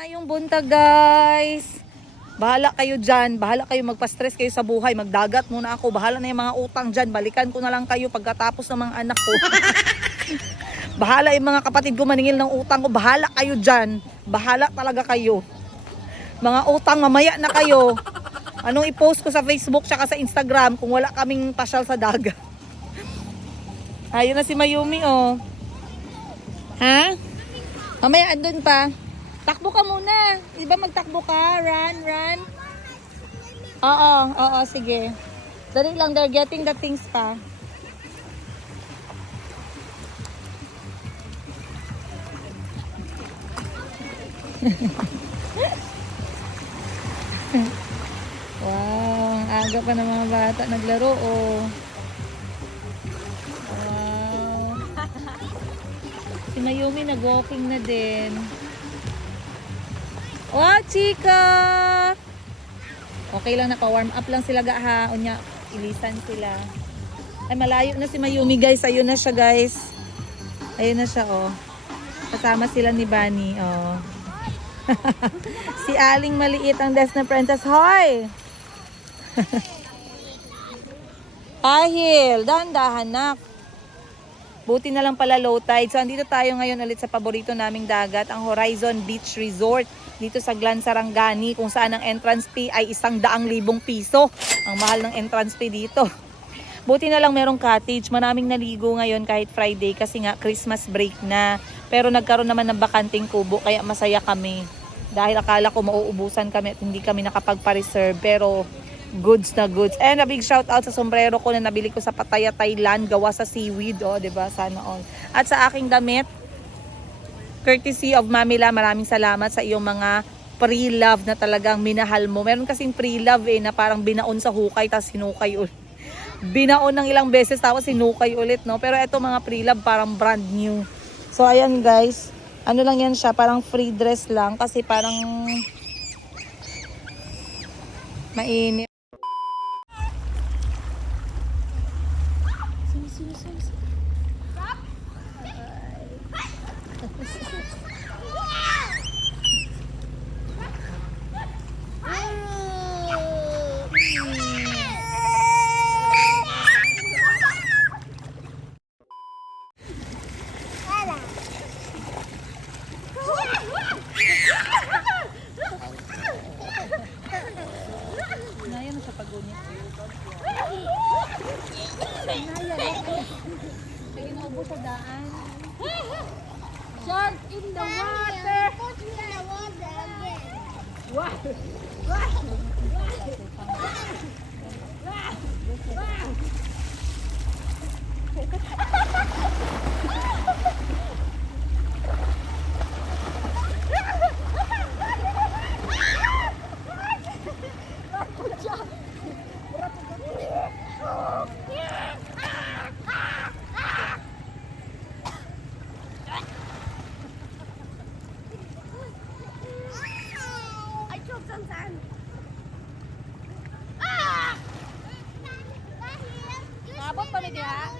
Maayong buntag guys. Bahala kayo dyan. Bahala kayo magpa-stress kayo sa buhay. Magdagat muna ako. Bahala na yung mga utang dyan. Balikan ko na lang kayo pagkatapos ng mga anak ko. Bahala yung mga kapatid ko maningil ng utang ko. Bahala kayo dyan. Bahala talaga kayo. Mga utang mamaya na kayo. Anong i-post ko sa Facebook tsaka sa Instagram kung wala kaming pasyal sa dagat. Ayun na si Mayumi oh. Ha? Mamaya andun pa. Takbo ka muna. Diba magtakbo ka? Run. Oo, sige. Dali lang, they're getting the things pa. Wow, ang aga pa ng mga bata naglaro oh. Wow. Si Mayumi nag-walking na din. Oh, chika! Okay lang, naka-warm up lang sila ha. Unya, ilisan sila. Ay, malayo na si Mayumi guys. Ayun na siya guys. Ayun na siya oh. Kasama sila ni Bunny oh. Si Aling maliit ang Disney Princess. Hoy! Ahil, dahan-dahan nak. Buti na lang pala low tide. So, andito tayo ngayon ulit sa paborito naming dagat, ang Horizon Beach Resort. Dito sa Glan Sarangani, kung saan ang entrance fee ay 100,000 piso. Ang mahal ng entrance fee dito. Buti na lang merong cottage. Maraming naligo ngayon kahit Friday kasi nga Christmas break na. Pero nagkaroon naman ng bakanting kubo kaya masaya kami. Dahil akala ko mauubusan kami at hindi kami nakapagpa-reserve. Pero goods na goods. And a big shout out sa sombrero ko na nabili ko sa Pattaya, Thailand. Gawa sa seaweed. O, diba? Sana all. At sa aking damit, courtesy of Mamila, maraming salamat sa iyong mga pre-love na talagang minahal mo. Meron kasing pre-love na parang binaon sa hukay tapos sinukay ulit. Binaon ng ilang beses tapos sinukay ulit, no? Pero eto mga pre-love parang brand new. So ayan guys, ano lang yan siya, parang free dress lang kasi parang mainit. Naya na sa pagunit. Naya na. Kaya naubo sa daan. Shark in the water! Put me in the water again. Wow! I dropped some sand. Abot pa ni diha?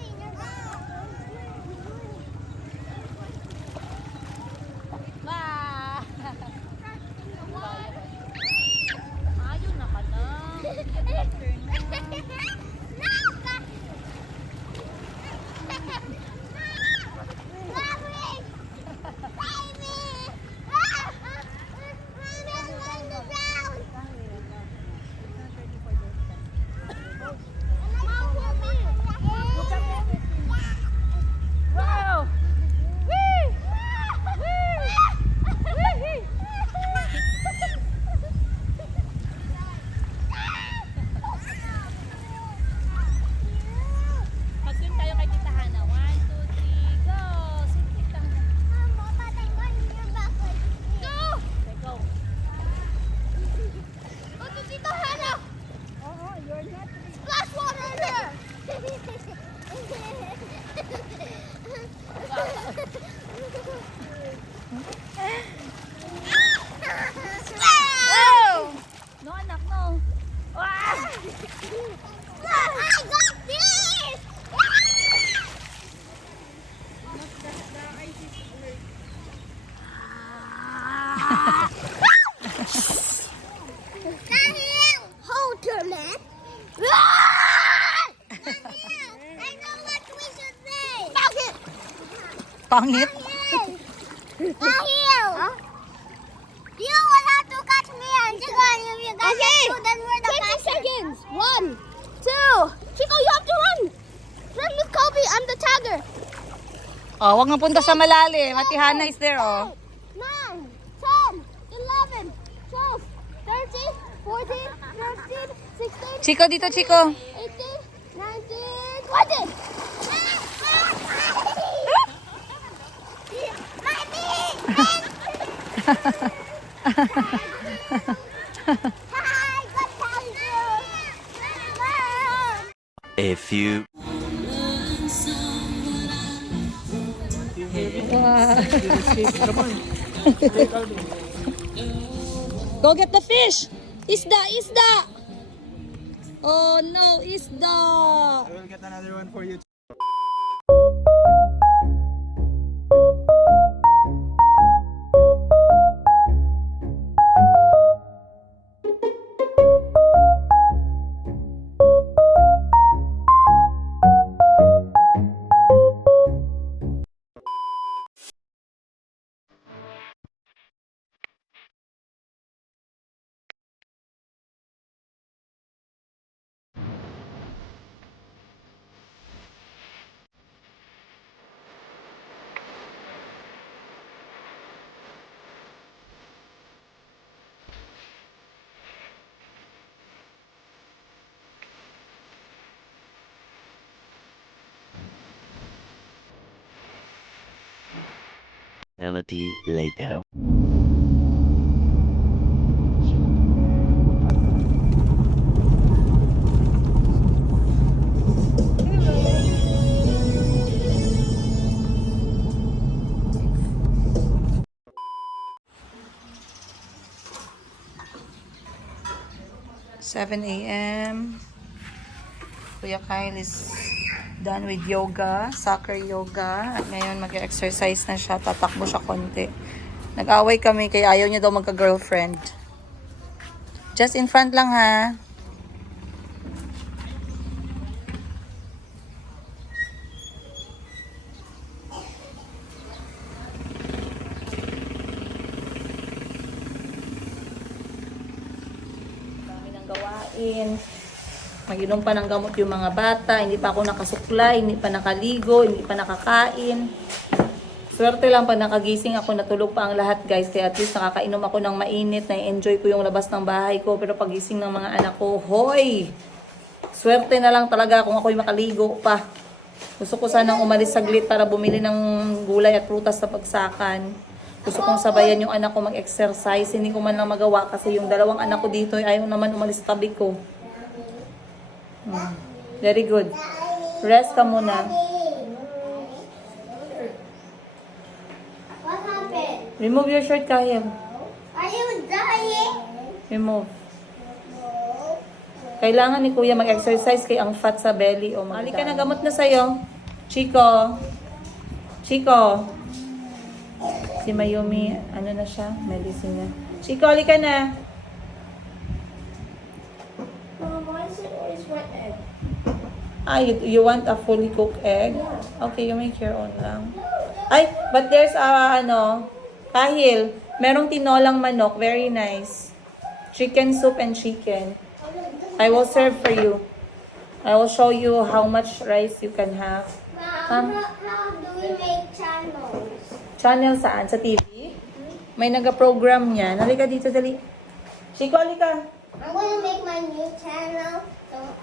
Pangit. Ahil! You will have to catch me and Chico, and if you guys okay. Two, then we're the 20 seconds. 1, 2. Chico, you have to run. Run with Kobe. I'm the tagger. Oh, wag nga punta sa malalim. Ate Hana is there, oh. 9, 10, 11, 12, 13, 14, 15, 16, Chico, dito, Chico. 18, 19, 20. A few. Go get the fish. Isda, isda. Oh no, isda. I will get another one for you. Eternity later. Seven a.m. Kuya Kyle is done with yoga, soccer yoga. At ngayon mag-exercise na siya. Tatakbo siya konti. Nag-away kami kaya ayaw niya daw magka-girlfriend. Just in front lang ha. Dami ng gawain. Mag-inom pa ng gamot yung mga bata. Hindi pa ako nakasuklay, hindi pa nakaligo, hindi pa nakakain. Swerte lang pag nakagising ako, natulog pa ang lahat guys. Kaya at least nakakainom ako ng mainit, na-enjoy ko yung labas ng bahay ko. Pero pagising ng mga anak ko, hoy! Swerte na lang talaga kung ako'y makaligo pa. Gusto ko sanang umalis saglit para bumili ng gulay at prutas sa pagsakan. Gusto kong sabayan yung anak ko mag-exercise. Hindi ko man lang magawa kasi yung dalawang anak ko dito ayaw naman umalis sa tabi ko. Very good. Rest ka muna. What happened? Remove your shirt, Kyle. Are you dying? Remove. Kailangan ni Kuya mag-exercise kay ang fat sa belly. O halika na, gamot na sa'yo. Chico. Chico. Si Mayumi, ano na siya? Medicine na. Chico, halika na. Why is it always wet egg? Ah, you want a fully cooked egg? Okay, you make your own lang. Ay, but there's Kahil, merong tinolang manok. Very nice. Chicken soup and chicken. I will serve for you. I will show you how much rice you can have. How do we make channels? Channel saan? Sa TV? May naga-program niya. Halika dito, dali. Chico, halika. I'm gonna make my new channel.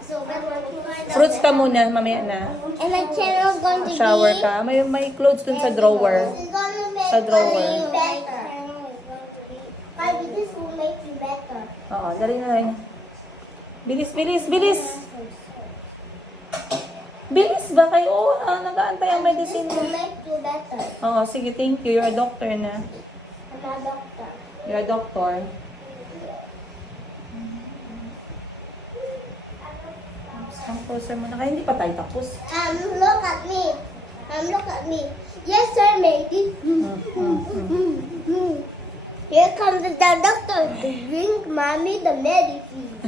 So when we're Fruits ka muna, mamaya na. and my channel is going to Shower be. ka. May clothes dun sa drawer. It's gonna make Sa drawer. me better. Maybe this will make you better. Oo, dali na rin. Bilis, bilis, bilis! Bilis ba kayo? Oo, nag-aantay ang medicine This mo. will make you better. Oo, sige, thank you. You're a doctor na. I'm a doctor. You're a doctor. Ang closer mo na. Kaya hindi pa tayo tapos. Look at me. Look at me. Yes, sir, matey. Here comes the doctor to bring mommy the medicine.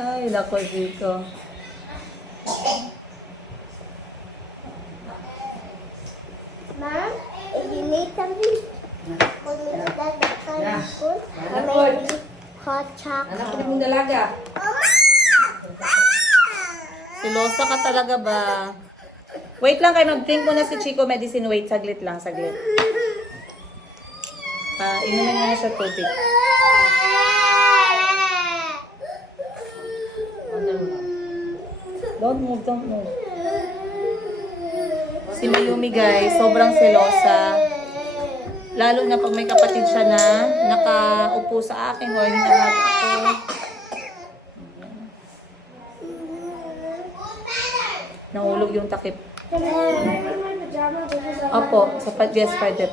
Ay, nako, Chico. something? Maybe hot chocolate. Anak ko na mong dalaga. Silosa ka talaga ba? Wait lang kayo, mag-drink muna si Chico medicine. Wait, saglit lang, saglit. Inumin mo na siya tubig. Don't move, don't move. Si Mayumi guys, sobrang selosa. Lalo na pag may kapatid siya na nakaupo sa akin or hinahat ako. Nahulog yung takip. Opo, sapat. Yes, pwede.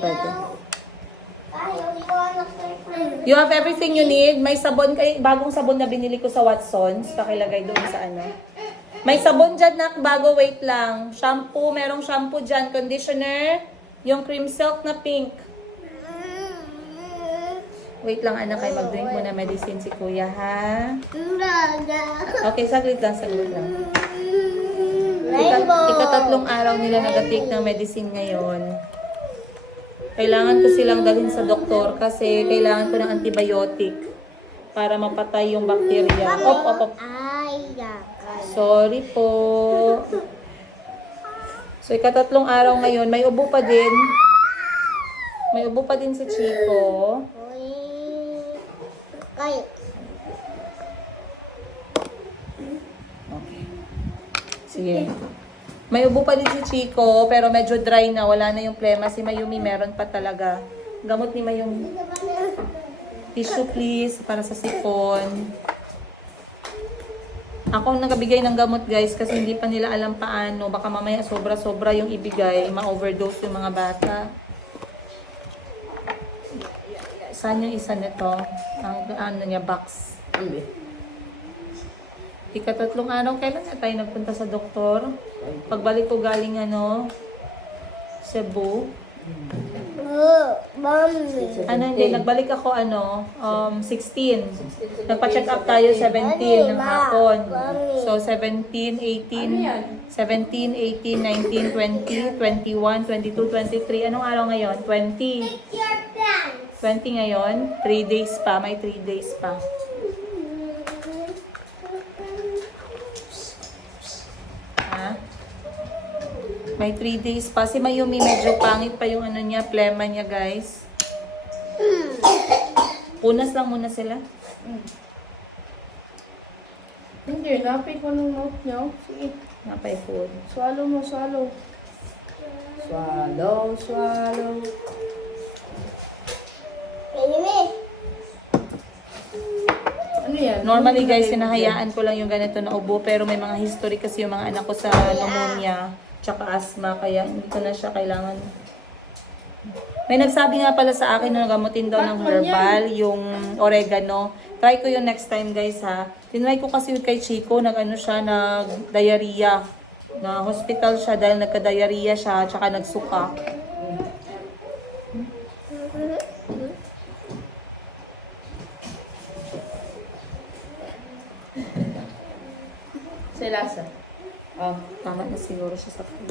You have everything you need. May sabon, bagong sabon na binili ko sa Watsons. Pakilagay doon sa ano. May sabon dyan na bago, wait lang. Shampoo, merong shampoo dyan. Conditioner, yung cream silk na pink. Wait lang anak, ay mag-drink muna medicine si kuya ha. Okay, saglit lang. Ikatatlong araw nila nag-take ng medicine ngayon. Kailangan ko silang dalhin sa doktor kasi kailangan ko ng antibiotic para mapatay yung bakterya. Op. Sorry po. So, ikatatlong araw ngayon. May ubo pa din. May ubo pa din si Chico. Okay. Sige. May ubo pa din si Chico, pero medyo dry na. Wala na yung plema. Si Mayumi meron pa talaga. Gamot ni Mayumi. Tissue please, para sa sipon. Ako ang nagabigay ng gamot guys kasi hindi pa nila alam paano. Baka mamaya sobra-sobra yung ibigay. Ma-overdose yung mga bata. Saan yung isa nito? Ang ano niya, box. Ikatatlong araw, kailan na tayo nagpunta sa doktor? Pagbalik ko galing Cebu. Hindi, nagbalik ako 16. Nagpa-check up tayo 17 ng hapon. So 17, 18, 19, 20, 21, 22, 23. Anong araw ngayon? 20. 20 ngayon. 3 days pa. May 3 days pa. May 3 days pa. Si Mayumi medyo pangit pa yung niya, plema niya guys. Punas lang muna sila. Hindi, napay ko ng mouth niyo. Sige. Napay food. Swallow mo, swallow. Swallow. Ano yan? Normally guys, sinahayaan ko lang yung ganito na ubo pero may mga history kasi yung mga anak ko sa pneumonia tsaka asthma kaya hindi ko na siya kailangan. May nagsabi nga pala sa akin na gamutin daw ng herbal yung oregano. Try ko yung next time guys ha. Tinry ko kasi kay Chico, nag-diarrhea. Na hospital siya dahil nagka-diarrhea siya tsaka nagsuka. Sa lasa. Oh. Tama na siguro siya sa food.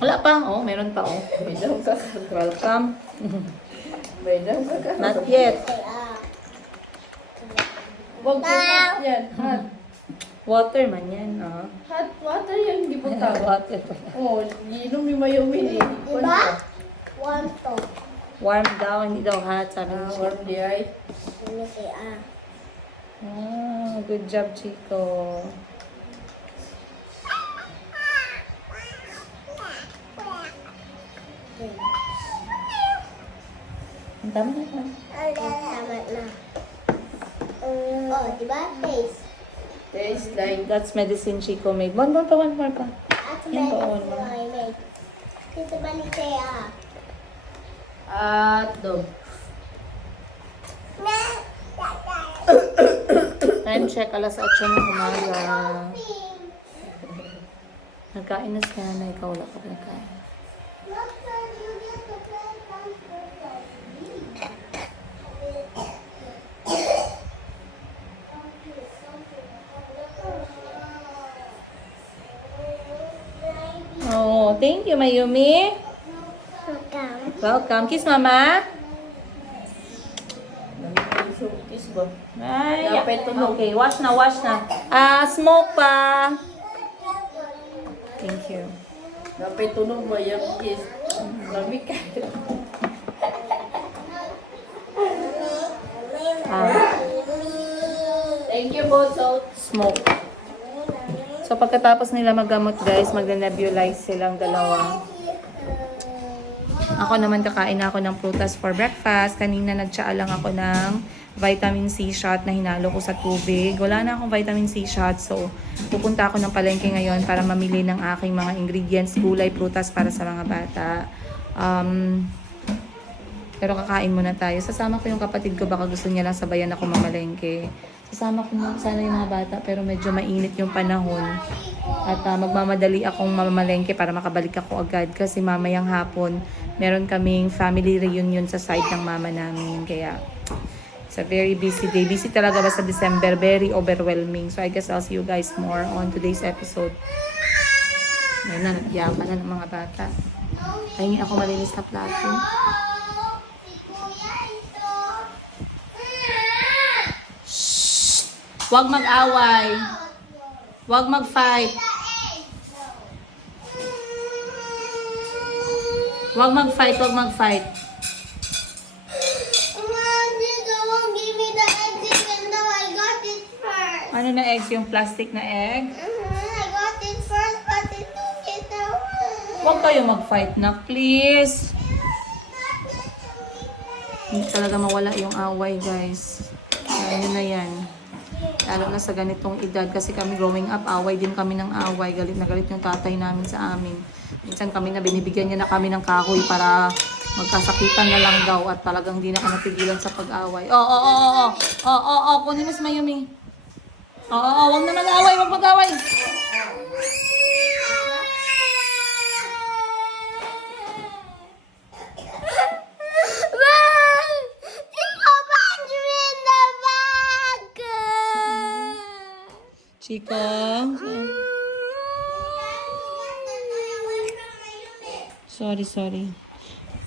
Wala pa. Oh, meron pa. Oh. May daw ka. Welcome. May daw ka. Not yet. Huwag ka hot yan. Hot. Water man yan. Oh. Hot water yan. Hindi po tawag. Water. Oo, ginom yung mayumi. Diba? One to. Warm daw, hindi daw hot. Sabi niya. Warm di ay. Good job, Chico. Ang tama na pa. Tama na. Oh, diba? Taste. Taste like. That's medicine Chico made. One more pa. At Yan po, medicine one more. I made. Tito Balitea. At dog. Time check, alas 8 ng umaga. Nagkain na si Hana, ikaw wala pa nagkain. Oh, thank you, Mayumi. Welcome. Kiss, Mama. Kiss ba? Ay, Dapat tunog. okay, wash na. Smoke pa. Thank you. Dapat tunog mo yung kiss. Lamig ka. Thank you, Boso. Smoke. So, pagkatapos nila maggamot, guys, magna-nebulize silang dalawa. Ako naman kakain ako ng prutas for breakfast. Kanina nagtsaa lang ako ng vitamin C shot na hinalo ko sa tubig. Wala na akong vitamin C shot, so pupunta ako ng palengke ngayon para mamili ng aking mga ingredients, gulay, prutas para sa mga bata. Pero kakain muna tayo. Sasama ko yung kapatid ko, baka gusto niya lang sabayan ako mamalengke. Sasama ko muna sana yung mga bata, pero medyo mainit yung panahon. At magmamadali akong mamalengke para makabalik ako agad kasi mamayang hapon meron kaming family reunion sa side ng mama namin. Kaya it's a very busy day. Busy talaga ba sa December? Very overwhelming. So I guess I'll see you guys more on today's episode. Ngayon na, nagyaman na ng mga bata. Pahingi ako malinis na plato. Huwag mag-away. Huwag mag-fight. Huwag mag-fight. Ano na eggs? Yung plastic na egg? I got it first, but it took it away. Huwag kayo mag-fight na, please. Hindi talaga mawala yung away, guys. Ayun na yan. Lalo na sa ganitong edad kasi kami growing up, away din kami ng away. Galit na galit yung tatay namin sa amin. Minsan kami na binibigyan niya na kami ng kahoy para magkasakitan na lang daw at talagang di na kami napigilan sa pag-away. Kunin mo si Mayumi. Huwag na mag-away, huwag mag-away. Chico. Sorry.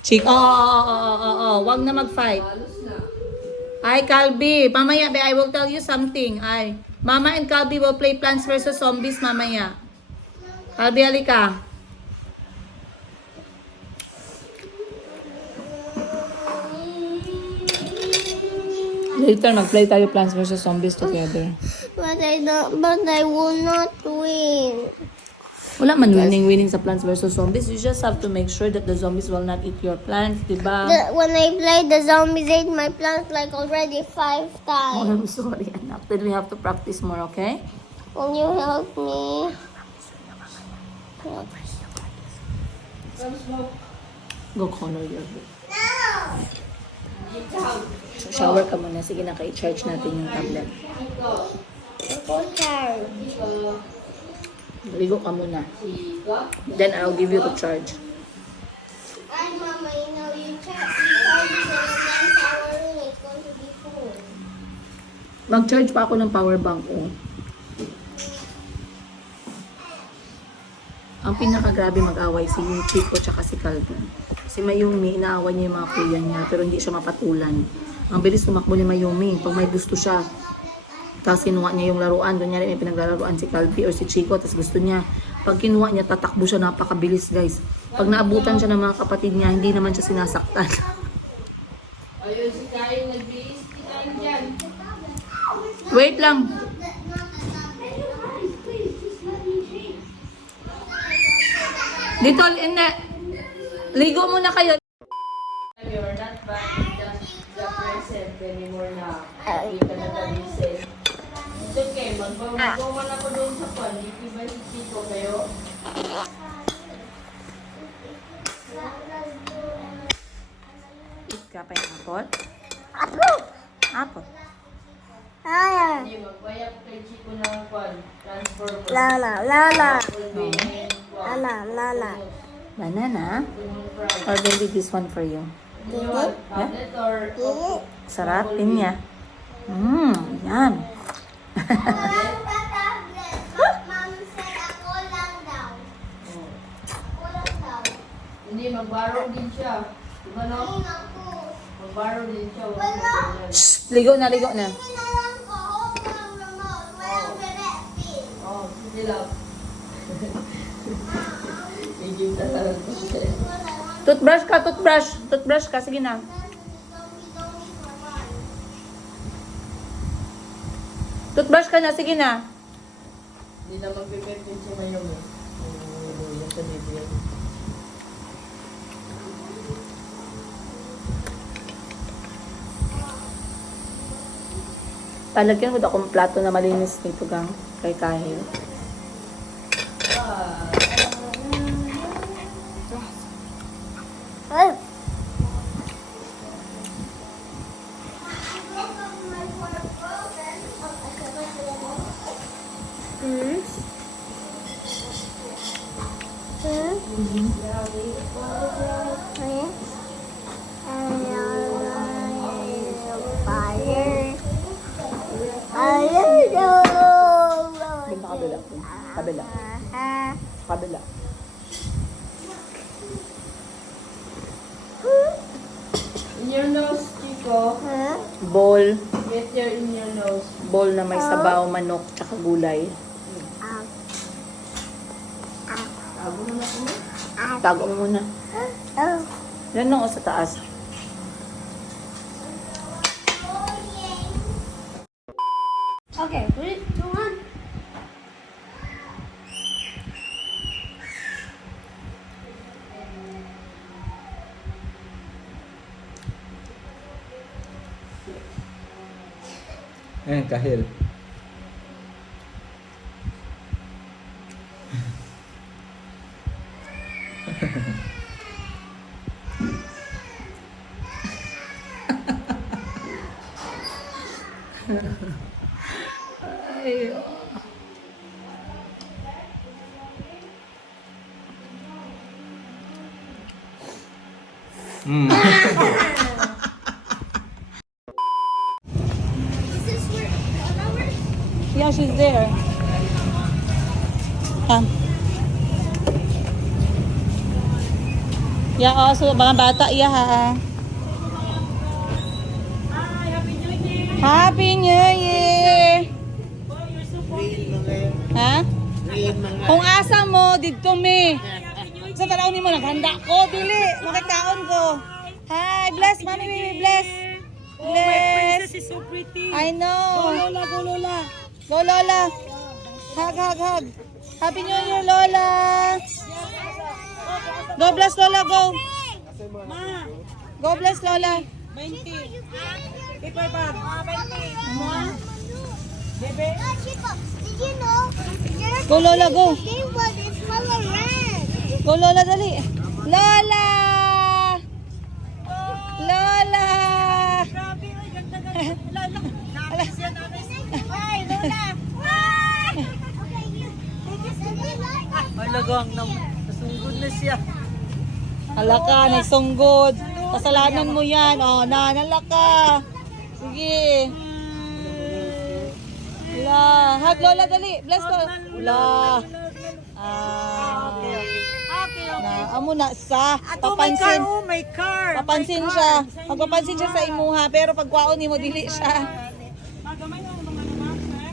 Chico. Wag na mag-fight. Ay, Calby. Mamaya, I will tell you something. Ay, Mama and Calby will play Plants vs. Zombies mamaya. Calby, halika. Later, mag-play tayo Plants vs. Zombies together. But I will not win. Wala man winning sa Plants vs. Zombies. You just have to make sure that the zombies will not eat your plants, diba? When I played, the zombies ate my plants like already 5 Oh, times. I'm sorry, anak. Then we have to practice more, okay? Will you help me? Go color your book. So, shower ka muna. Sige na, i-charge natin yung tablet. Ligo ka muna. Then I'll give you the charge. Ay, Mama, you know, you charge it and then powering it's going to be full. Mag-charge pa ako ng power bank, oh. Ang pinakagrabe mag-away si Chico tsaka si Calvin. Si Mayumi, inaaway niya yung mga kuya niya pero hindi siya mapatulan. Ang bilis tumakbo ni Mayumi. Pag may gusto siya, tapos kinuha niya yung laruan, doon niya rin may pinaglalaruan si Calvi or si Chico, tapos gusto niya, pag kinuha niya, tatakbo siya, napakabilis, guys. Pag naabutan siya ng mga kapatid niya, hindi naman siya sinasaktan. Ayun, si Kain nag-iis. Si Kain dyan. Wait lang. Dito, ligo muna kayo. You're not buying the present anymore na. Hindi ka na nag-isip. It's okay, magbawa na ko doon sa kwan. Hindi ba si Chico kayo? Eat ka pa yung apot? Apot. Hindi, magbayap kay Chico ng kwan. Transfer ko. Lala. Banana? Or maybe this one for you? Tablet or Sarap, pinya. Yan. Mom said ako lang daw. Hindi, mag-borrow din siya. Diba no? Mag-borrow din siya. Huwag mo ganyan. Shh, ligo na, ligo na. Oh, sige lang. Higit na lang. Toothbrush ka, toothbrush. Toothbrush ka, sige na. Toothbrush ka na, sige na. Hindi na magpipipin siya ngayon eh. Yung sa bibig. Talagyan ko akong plato na malinis nito gang kay Kahil. Doon sa kabila. Kabila. Kabila. In your nose, Chico. Bowl. Get your in your nose. Bowl na may sabaw, manok, tsaka gulay. Tago mo na ko mo. Tago mo muna. Yan lang o sa taas. Okay, 3, 2, 1. Ayan, Kahil. Yeah, she's there. Come. Yeah, also mga bata, yeah ha. Happy New Year! Ha? Kung asa mo, dito me. Sa tanaw ni mo, naghanda ko, dili. Makikaon ko. Hi, bless, mommy, baby, bless. Oh, my princess is so pretty. I know. Go Lola, go Lola. Go, Lola. Hug, hug, hug. Happy New Year, Lola. Go, bless, Lola, go. Ma, Go, bless, Lola. 20. Paper bag. 20. Bebe. Chico, did you know? Go, Lola, go. Game was in color red. Go, Lola, dali. Lola! Lola! Grabe, ay ganda-ganda. Lola, napis yan, napis. Ay, Lola. Okay, you. Ay, lagang naman. Nasungod na siya. Hala ka, nagsunggod. Kasalanan mo yan. Oh, nanala ka. Sige. Hala. Hug, Lola, dali. Bless ko. Hala. Na, amo na sa papansin. Oh, my car. Papansin siya. Magpapansin siya sa imuha, pero pagkwaon ni mo dili siya. Magamay na mga naman, sir.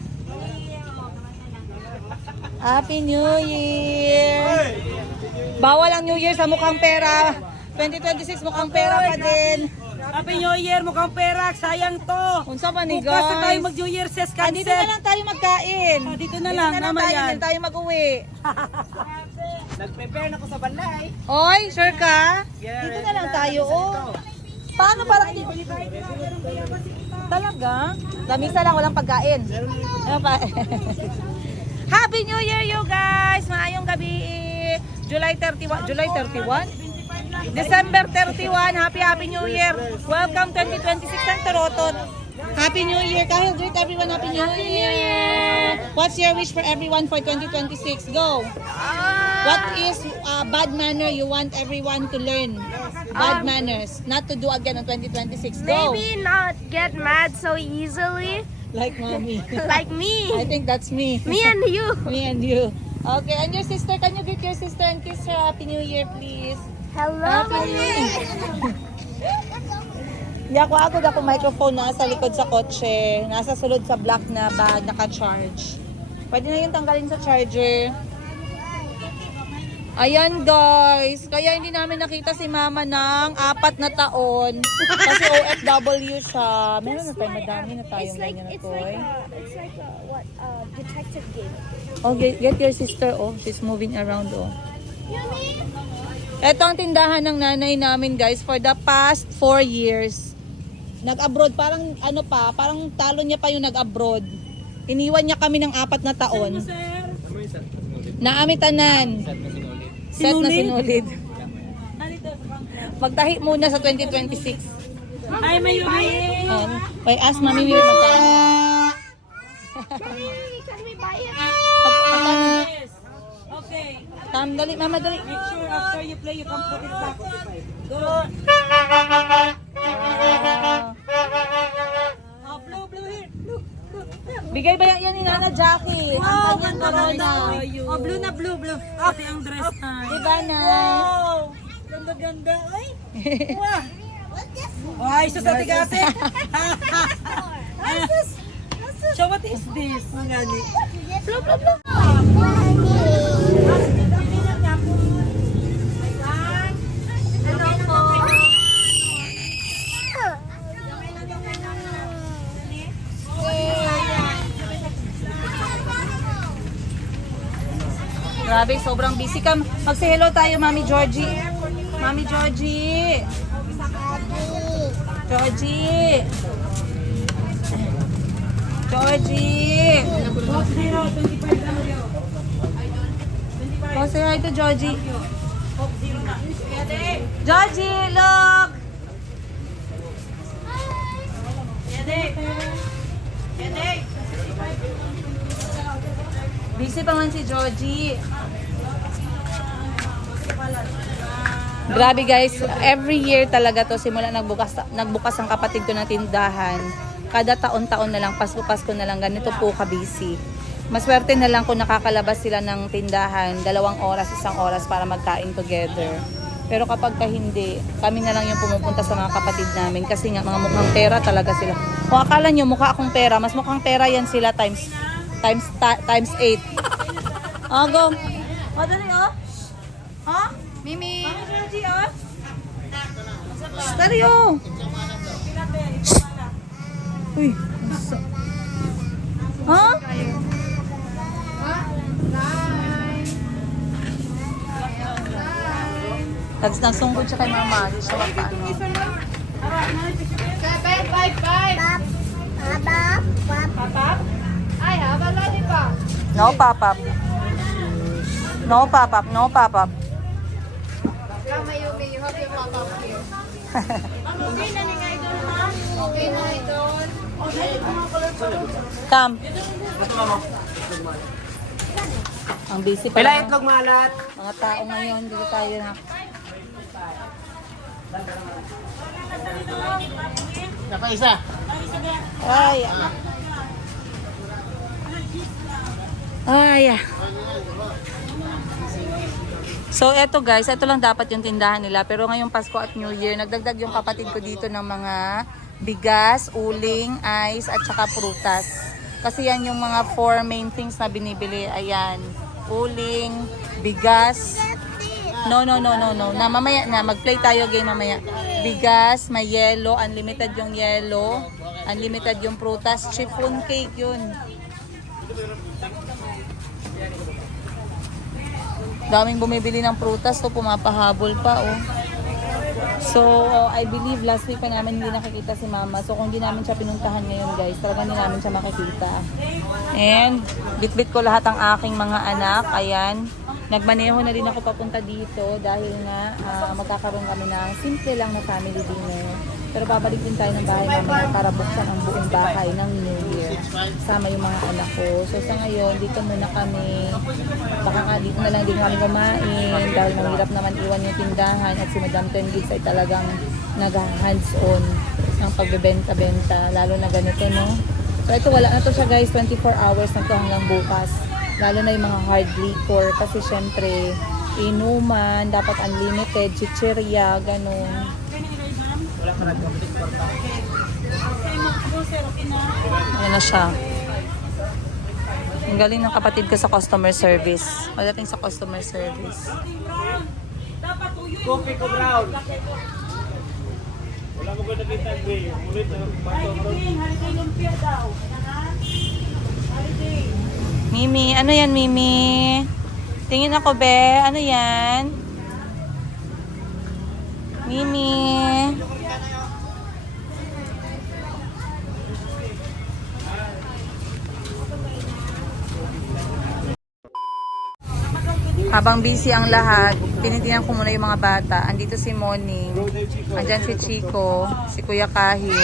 Happy New Year! Bawal ang New Year sa mukhang pera. 2026 mukhang pera pa din. Happy New Year, mukhang pera. Sayang to. Unsa ba ni Bukas na tayo guys? mag-New Year ses Dito na cancel. lang tayo magkain. Dito na lang, Dito na lang tama tayo, yan. hindi tayo mag-uwi. Nag-prepare na ko sa balay. Oy, sure ka? Dito na lang tayo, oh. Paano parang dito? Talaga? Lamisa lang, walang pagkain. Ano pa? Happy New Year, you guys! Maayong gabi. July 31. July 31? December 31. Happy New Year. Welcome 2026 ng Torotot. Happy New Year. Kahil greet everyone. Happy New Year. What's your wish for everyone for 2026? Go. What is bad manner you want everyone to learn? Bad manners. Not to do again in 2026. Go. Maybe not get mad so easily, Like mommy. like me. I think that's me. Me and you. Me and you. Okay, and your sister, can you greet your sister and kiss her Happy New Year, please? Hello. Ako dako microphone na sa likod sa kotse. Nasa sulod sa black na bag, naka-charge. Pwede na yung tanggalin sa charger. Ayan guys, kaya hindi namin nakita si mama ng 4 na taon. Kasi OFW siya. Meron na tayo, madami na tayong ganyan na toy. It's like a detective game. Oh, get your sister, oh. She's moving around, oh. Yummy. Ito ang tindahan ng nanay namin guys for the past 4 years. Nag-abroad, parang talo niya pa yung nag-abroad. Iniwan niya kami ng 4 na taon. Naamitanan. Set na sinulid. Magtahi muna sa 2026. Ay, may yumi. Wait, ask Mami Weir magkano. Can we buy it? Yes. Okay. Dali, mama, dali. Make sure after you play, you can put it back. Good. Oh, blue here. Blue. Bigay ba yan ni Nana Jackie? Ang kanyang corona. Oh, blue na blue. Pati ang dress na. Diba na? Wow! Ganda. Ay! Wow! Ay, sus ate gate! So what is this? Mangali. Blue, blue, blue. Hello po. Grabe, sobrang busy ka. Mag-say hello tayo, Mami Georgie. Mami Georgie. Georgie. Georgie. Oh, say hi to Georgie. Georgie, look! Busy pa man si Georgie. Grabe guys, every year talaga to simula nagbukas ang kapatid ko ng tindahan. Kada taon-taon na lang, Pasko na lang, ganito po ka-busy. Maswerte na lang kung nakakalabas sila ng tindahan, 2 oras, 1 oras para magkain together. Pero kapag hindi, kami na lang yung pumupunta sa mga kapatid namin kasi nga mga mukhang pera talaga sila. Kung akala nyo mukha akong pera, mas mukhang pera yan sila times 8. Oh, go. Oh, dali, oh. Ha? Mimi. Mami Georgie, oh. Dali, oh. Uy. Ha? Nagsungkod siya kay mama. Di siya paano. No pop-up. No pop-up. No pop-up. Come. Ang busy pa lang. Itlog malat. Mga tao ngayon, dito tayo na. Nakaisa. Ay. Ay. So eto guys, eto lang dapat yung tindahan nila. Pero ngayong Pasko at New Year, nagdagdag yung kapatid ko dito ng mga bigas, uling, ice, at saka prutas. Kasi yan yung mga 4 main things na binibili. Ayan, uling, bigas. No. Na mamaya na, mag-play tayo game mamaya. Bigas, may yelo, unlimited yung yelo, unlimited yung prutas, chiffon cake yun. Daming bumibili ng prutas, so pumapahabol pa, oh. So, I believe last week pa namin hindi nakikita si mama. So, kung hindi namin siya pinuntahan ngayon, guys, talaga hindi namin siya makikita. And, bit-bit ko lahat ang aking mga anak. Ayan. Nagmaneho na din ako papunta dito dahil nga magkakaroon kami ng simple lang na family dinner. Pero babalik din tayo ng bahay namin para buksan ang buong bahay ng New Year. Sama yung mga anak ko. So sa ngayon, dito muna kami. Baka nga dito na lang din kami kumain dahil mahirap naman iwan yung tindahan at si Madam Tengiz ay talagang nag-hands-on ng pagbebenta-benta. Lalo na ganito, no? So ito, wala na to siya guys. 24 hours na to hanggang bukas. Lalo na yung mga hard liquor kasi syempre inuman, dapat unlimited, chichirya, ganun. Ayan na siya. Ang galing ng kapatid ko sa customer service. Pagdating sa customer service. Coffee ko brown. Wala mo ba nakita ko eh. Mulit na Mimi, ano yan Mimi? Tingin ako be, ano yan? Mimi. Habang busy ang lahat, tinitingnan ko muna yung mga bata. Andito si Morning, andyan si Chico, si Kuya Kahil,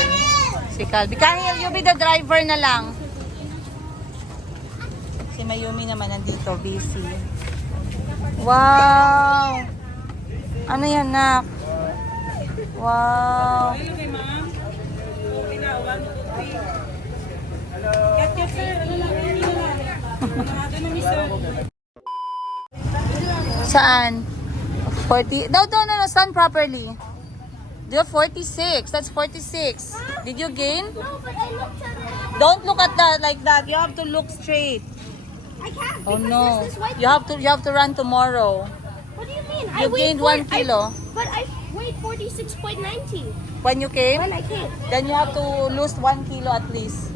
si Calvi. Kahil, you be the driver na lang. Si Mayumi naman nandito, busy. Wow! Ano yan, nak? Wow! Saan? 40? No, stand properly. Do you have 46? That's 46. Did you gain? No, but I looked at it. Don't look at that like that. You have to look straight. I can't. Oh because no. there's this white You have to run tomorrow. What do you mean? You gained 1 kilo. But I weighed 46.90 When you came, when I came. then you have to lose 1 kilo at least.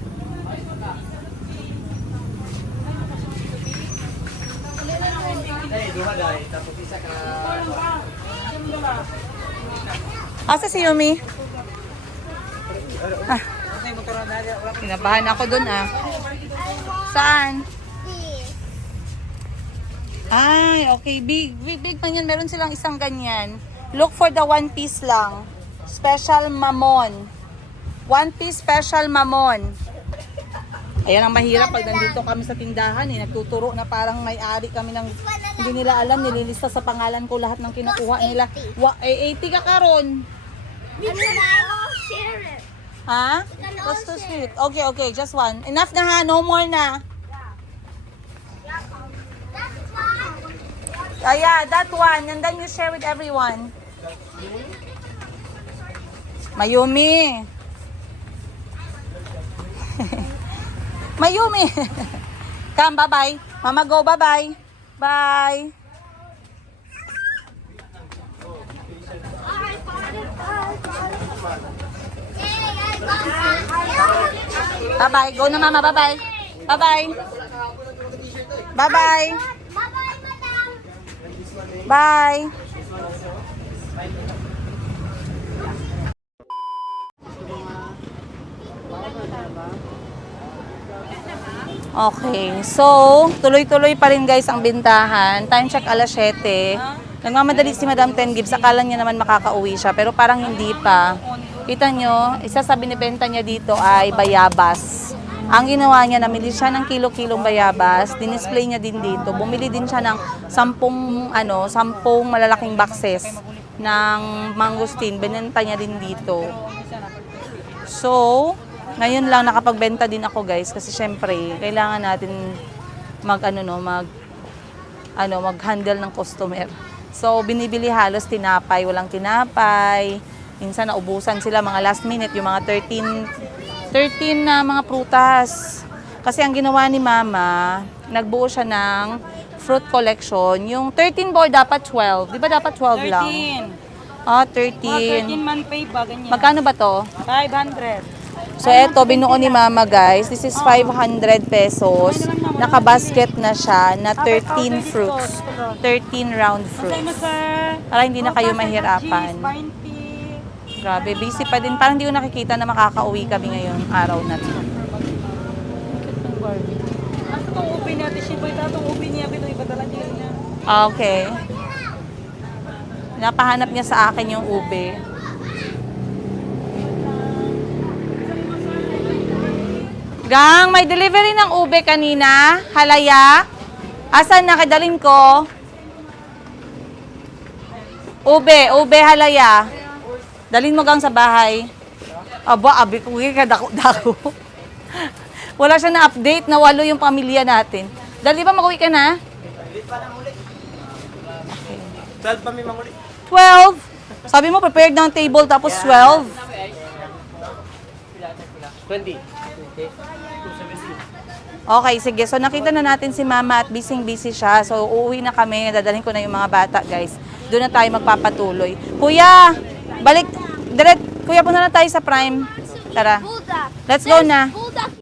Asa si Yumi? Ah, kinabahan ako dun ah. Saan? Ay, okay. Big man yan. Meron silang isang ganyan. Look for the 1 piece lang. Special mamon. 1 piece special mamon. Ayan ang mahirap pag nandito kami sa tindahan eh. Nagtuturo na parang may-ari kami ng hindi nila alam. Nililista sa pangalan ko lahat ng kinukuha nila. 80 ka karon. And then I will share it. Ha? That's too sweet. Okay, okay. Just 1. Enough na ha. No more na. That's fine. Yeah, that one. And then you share with everyone. Mayumi. Mayumi. Come, bye-bye. Mama, go. Bye-bye. Bye. I got it. Yay, I got it. Bye-bye. Go na, Mama. Bye-bye. Bye-bye. Bye-bye. Bye-bye, madam. Bye. Okay. So, tuloy-tuloy pa rin guys ang bintahan. Time check alas 7. Nagmamadali si Madam 10 Gibbs. Akala niya naman makakauwi siya. Pero parang hindi pa. Kita nyo, isa sa binibenta niya dito ay bayabas. Ang ginawa niya, namili siya ng kilo-kilong bayabas. Dinisplay niya din dito. Bumili din siya ng 10 malalaking boxes ng mangosteen. Binenta niya din dito. So, ngayon lang nakapagbenta din ako guys kasi syempre kailangan natin mag-handle ng customer. So binibili halos tinapay, walang tinapay. Minsan naubusan sila mga last minute yung mga 13 na mga prutas. Kasi ang ginawa ni Mama, nagbuo siya ng fruit collection. Yung 13 board dapat 12. Di ba dapat 12 lang? 13. 13 man pay ba, ganyan. Magkano ba to? 500. So, eto, binuo ni Mama, guys. This is 500 pesos. Naka-basket na siya na 13 fruits. 13 round fruits. Para hindi na kayo mahirapan. Grabe, busy pa din. Parang hindi ko nakikita na makakauwi kami ngayong araw na to. Asa itong ubi natin, Shiboy? Itong ubi niya, bito, ipadala niya. Okay. Napahanap niya sa akin yung ube. Gang, may delivery ng ube kanina. Halaya. Asan nakidalin ko? Ube halaya. Dalin mo gang sa bahay. Aba, abi ko ka dako-dako. Wala siya na update na 8 yung pamilya natin. Dali ba mag-uwi ka na? Okay. 12 pa may manguli. 12. Sabi mo, prepared ng table tapos 12. 20. Okay, sige. So, nakita na natin si Mama at busy siya. So, uuwi na kami. Dadalhin ko na yung mga bata, guys. Doon na tayo magpapatuloy. Kuya, balik. Kuya, punta na tayo sa Prime. Tara. Bulldog. Let's go na. Bulldog.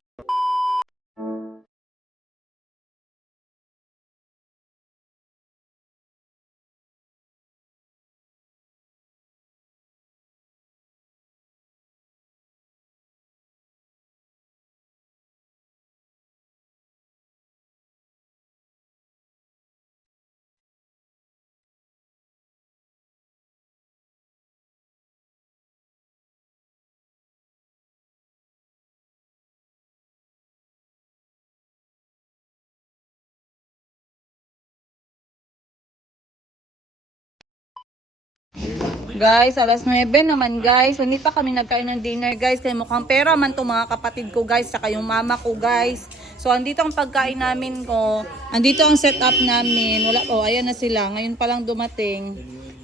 Guys, alas 9 naman guys. Hindi pa kami nagkain ng dinner guys. Kaya mukhang pera man to mga kapatid ko guys. Saka yung mama ko guys. So, andito ang pagkain namin ko. Andito ang setup namin. Wala, ayan na sila. Ngayon pa lang dumating.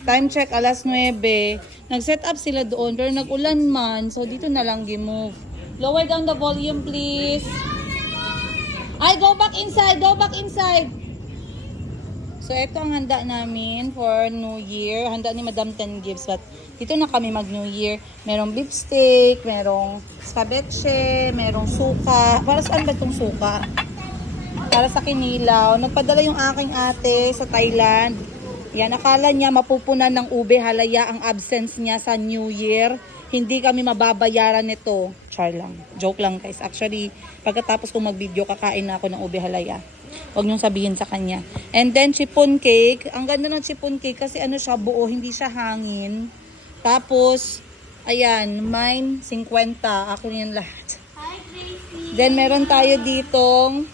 Time check, alas 9. Nag-set up sila doon. Pero nag-ulan man. So, dito na lang gi-move. Lower down the volume please. Ay, go back inside. Go back inside. So, ito ang handa namin for New Year. Handa ni Madam Ten Gives. But, dito na kami mag-New Year. Merong beef steak, merong scabeche, merong suka. Para saan ba itong suka? Para sa kinilaw. Nagpadala yung aking ate sa Thailand. Yan, akala niya mapupunan ng ube halaya ang absence niya sa New Year. Hindi kami mababayaran nito. Char lang. Joke lang guys. Actually, pagkatapos kong mag-video, kakain na ako ng ube halaya. Huwag niyong sabihin sa kanya. And then, chiffon cake. Ang ganda ng chiffon cake kasi ano siya, buo, hindi siya hangin. Tapos, ayan, mine, 50. Akin yan lahat. Hi, Gracie. Then, meron tayo ditong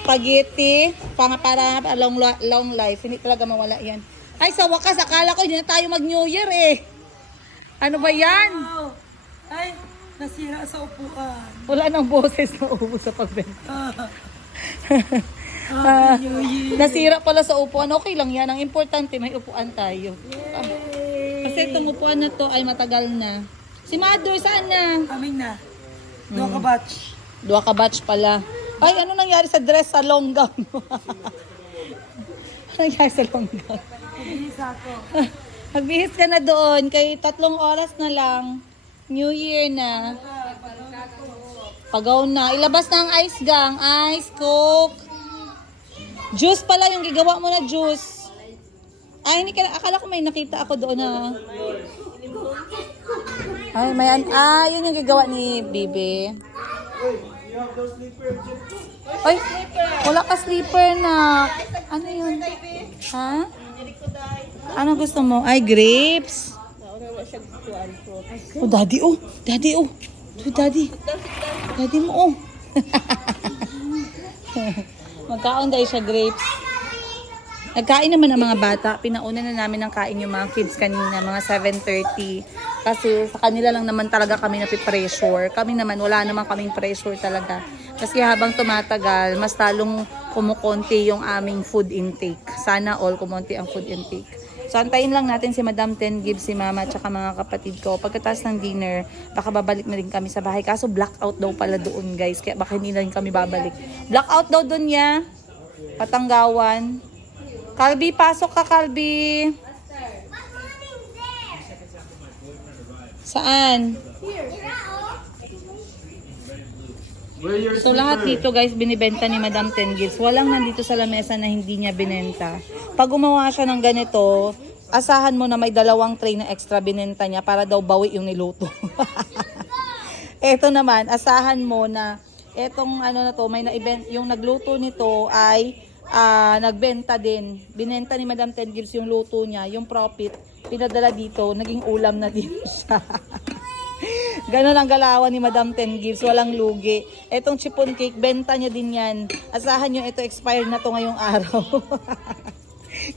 spaghetti. Para long life. Hindi talaga mawala yan. Ay, sa wakas, akala ko hindi na tayo mag-New Year eh. Ano ba yan? Wow. Ay, nasira sa upuan. Wala nang boses na upo sa pagbenta. New Year. Nasira pala sa upuan. Okay lang yan. Ang importante, may upuan tayo. Kasi itong upuan na to ay matagal na. Si Mother, saan na? Kaming na. Doon ka batch. Dua ka batch pala. Ay, ano nangyari sa dress sa long gown mo? Ano nangyari sa long gown? Pabilis ako. Magbihis ka na doon. Kay 3 oras na lang. New Year na. Pagaw na. Ilabas na ang ice gang. Ice, Coke. Juice pala yung gigawa mo na juice. Ay, hindi ka, akala ko may nakita ako doon na. Ay, yun yung gigawa ni Bibi. Ay, wala ka slipper na. Ano yun? Ha? Ano gusto mo? Ay, grapes. Oh, daddy, oh. Daddy, oh. Daddy. Daddy mo, oh. Magkaon dahil siya grapes. Nagkain naman ang mga bata. Pinauna na namin ang kain yung mga kids kanina, mga 7:30. Kasi sa kanila lang naman talaga kami napipressure. Kami naman, wala naman kaming pressure talaga. Kasi habang tumatagal, mas talong kumukonti yung aming food intake. Sana all kumonti ang food intake. So, antayin lang natin si Madam Ten Gives, si Mama, at saka mga kapatid ko. Pagkatapos ng dinner, baka babalik na rin kami sa bahay. Kaso blackout daw pala doon, guys. Kaya baka hindi na rin kami babalik. Blackout daw doon niya. Patanggawan. Kalbi, pasok ka, Kalbi. Saan? So, lahat dito, guys, binibenta ni Madam Ten Gives. Walang nandito sa lamesa na hindi niya binenta. Pag gumawa siya ng ganito, asahan mo na may 2 tray na extra binenta niya para daw bawi yung niluto. Eto naman, asahan mo na etong ano na to, may na-event, yung nagluto nito ay nagbenta din. Binenta ni Madam Ten Gives yung luto niya, yung profit, pinadala dito, naging ulam na din siya. Ganon ang galawan ni Madam Ten Gives, walang lugi. Etong chiffon cake, benta niya din yan. Asahan nyo, ito expired na to ngayong araw.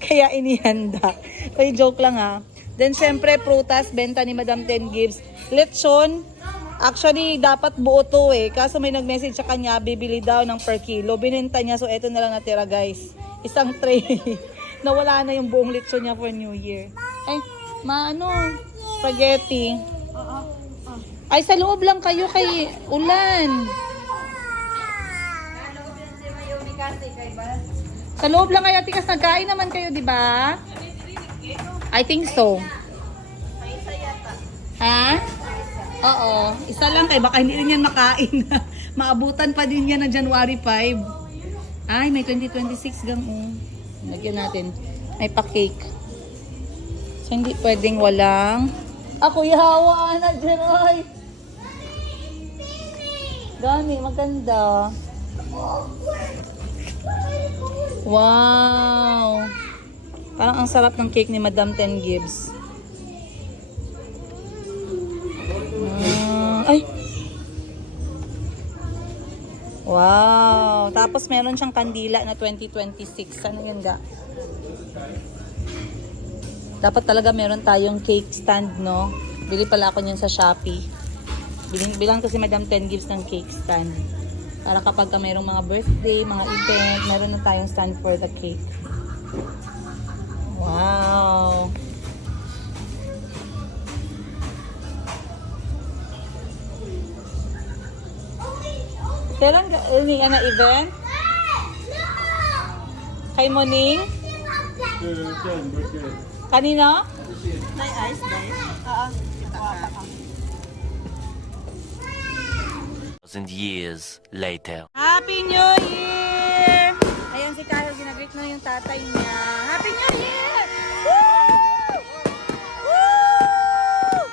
Kaya inihanda. Pero joke lang ha. Then syempre, prutas, benta ni Madam Ten Gives. Lechon, actually dapat buo to eh. Kaso may nag-message sa kanya, bibili daw ng per kilo. Binenta niya, so eto na lang natira guys. Isang tray. Nawala na yung buong lechon niya for New Year. Ay, spaghetti. Ay, sa loob lang kayo kay Ulan. Sa loob lang kayo, tikas nagkain naman kayo, di ba? I think so. Ha? Oo. Isa lang kayo, baka hindi rin yan makain. Maabutan pa din yan ng January 5. Ay, may 2026 gang. Lagyan natin. May pa-cake. So, hindi pwedeng walang... Ako, yawa na dyan, ay. Gani, maganda. Wow! Parang ang sarap ng cake ni Madam Ten Gibbs. Ay! Wow! Tapos meron siyang kandila na 2026. Ano yun ga? Dapat talaga meron tayong cake stand, no? Bili pala ako niyan sa Shopee. Bilang ko si Madam Ten Gibbs ng cake stand. Para kapag mayroong mga birthday, mga event, meron na tayong stand for the cake. Wow! Kailan ini na event? Kay Moning? Kanino? May ice, guys. Years later. Happy New Year! Ayan si Kyle, ginagreet na yung tatay niya. Happy New Year! Woo! Woo!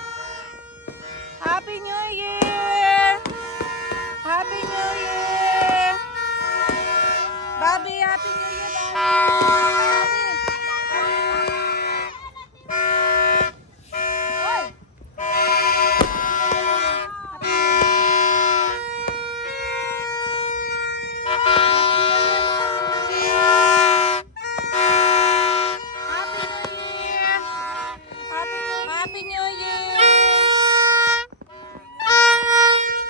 Happy New Year! Happy New Year! Bobby, Happy New Year! Bobby! Oy! Happy New Year!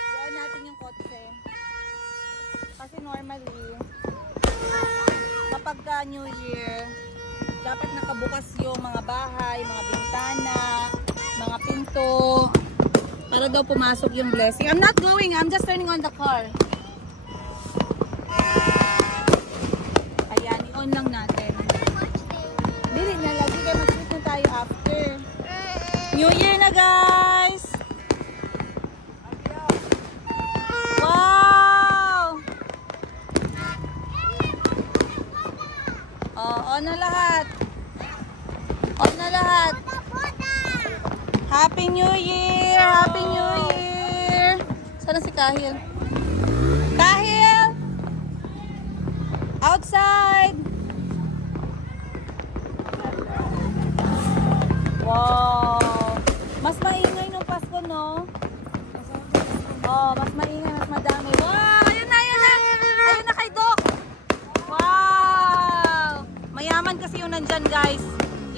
Diyan natin yung kotse. Kasi normally, kapag New Year, dapat nakabukas yung mga bahay, mga bintana, mga pinto, para daw pumasok yung blessing. I'm not going, I'm just turning on the car. Ayan, i-on lang natin. Dili na, lagi kayo mag-sleep na tayo after. New Year na, guys! Wow! On na lahat. On na lahat. Happy New Year! Happy New Year! Sana si Kahil? Kahil! Outside! Wow! Mas maingay nung Pasko, no? Oh, mas maingay, mas madami. Wow! Ayun na, ayun na! Ayun na kay Doc! Wow! Mayaman kasi yung nandyan, guys.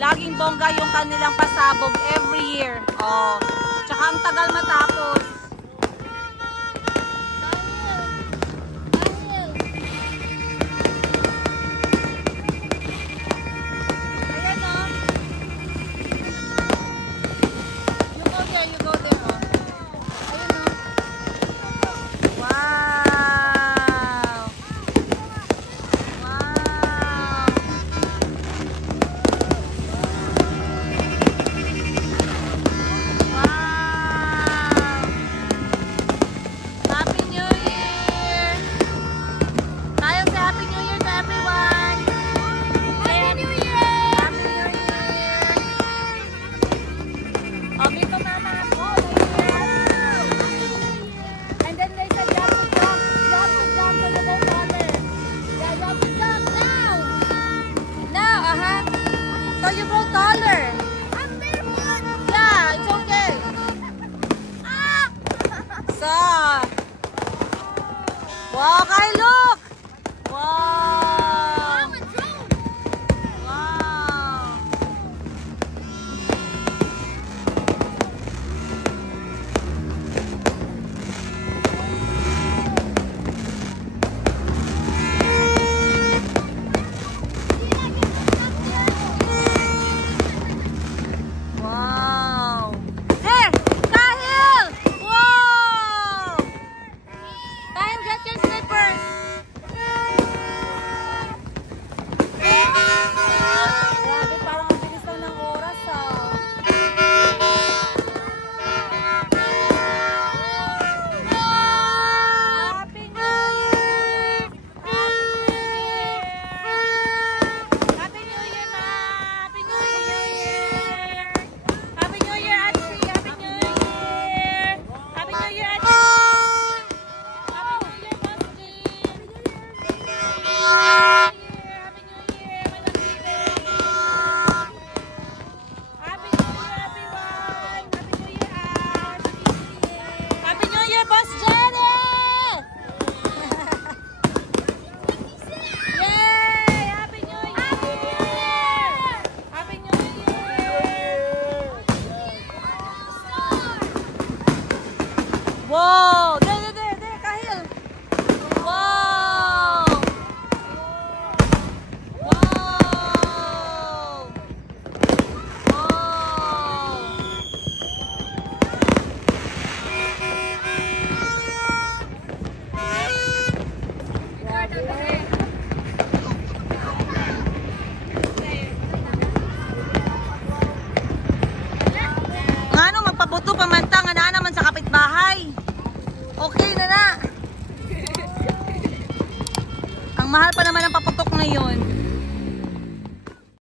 Laging bongga yung kanilang pasabog every year. Oh, tsaka ang tagal matapos. Ayan, oh. You go there, oh. Ayun, oh. Wow! Wow! Wow! Ang mahal pa naman ang paputok ngayon.